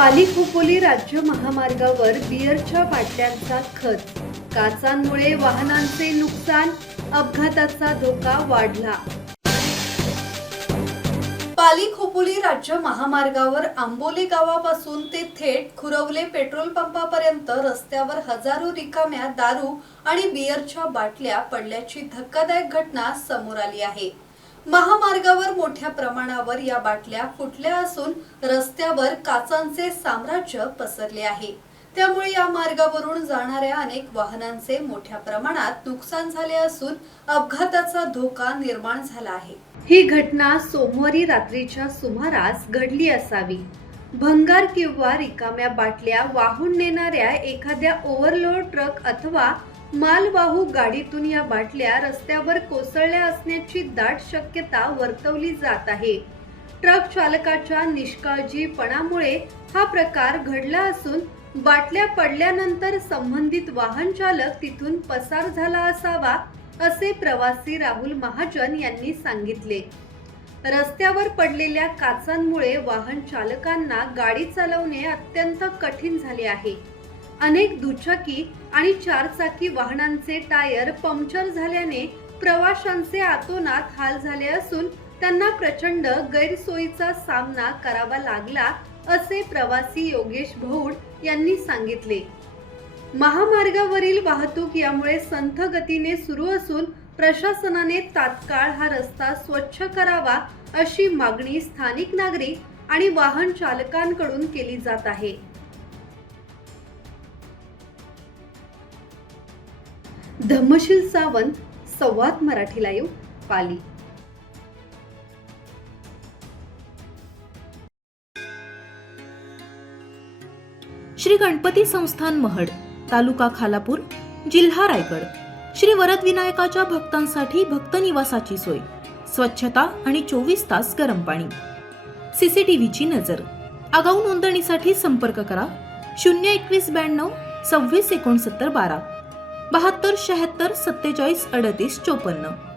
पाली खोपोली राज्य महामार्गावर बिअरच्या बाटल्यांचा खच, काचांमुळे वाहनांचे नुकसान, अपघाताचा धोका वाढला। पाली खोपोली राज्य महामार्गावर आंबोली गावापासून ते थेट खुरवले पेट्रोल पंपापर्यंत रस्त्यावर हजारो रिकाम्या दारू आणि बिअरच्या बाटल्या पडल्याची धक्कादायक घटना समोर आली आहे। महामार्गावर मोठ्या प्रमाणावर या बाटल्या फुटल्या असून रस्त्यावर काचांचे साम्राज्य पसरले आहे। त्यामुळे या मार्गावरून जाणाऱ्या अनेक वाहनांचे मोठ्या प्रमाणात नुकसान झाले असून अपघाताचा धोका निर्माण झाला आहे। ही घटना सोमवारी रात्रीच्या सुमारास घडली असावी। भंगार किंवा रिकाम्या बाटल्या वाहून नेणाऱ्या एखाद्या ओव्हरलोड ट्रक अथवा मालवाहू गाडीतून या बाटल्या रस्त्यावर कोसळल्या असण्याची दाट शक्यता वर्तवली जात आहे। ट्रक चालकाच्या निष्काळजीपणामुळे हा प्रकार घडला असून बाटल्या पडल्यानंतर संबंधित वाहन चालक तिथून पसार झाला असावा, असे प्रवासी राहुल महाजन यांनी सांगितले। रस्त्यावर पडलेल्या काचांमुळे वाहन चालकांना गाडी चालवणे अत्यंत कठीण झाले आहे। अनेक दुचाकी आणि चारचाकी वाहनांचे टायर पंक्चर झाल्याने प्रवाशांचे आतोनात हाल झाले असून त्यांना प्रचंड गैरसोयीचा सामना करावा लागला, असे प्रवासी योगेश भौड यांनी सांगितले। महामार्गावरील वाहतूक यामुळे संथ गतीने सुरू असून प्रशासनाने तात्काळ हा रस्ता स्वच्छ करावा, अशी मागणी स्थानिक नागरिक आणि वाहन चालकांकडून केली जात आहे। धम्मशील सावंत, संवाद मराठी लाईव्ह, पाली। श्री गणपती संस्थान महड, तालुका खालापूर, जिल्हा रायगड। श्री वरद विनायकाच्या भक्तांसाठी भक्त निवासाची सोय, स्वच्छता आणि 24 तास गरम पाणी, सीसीटीव्हीची नजर। आगाऊ नोंदणीसाठी संपर्क करा 02192 26 69 12 72 76 47 38 54।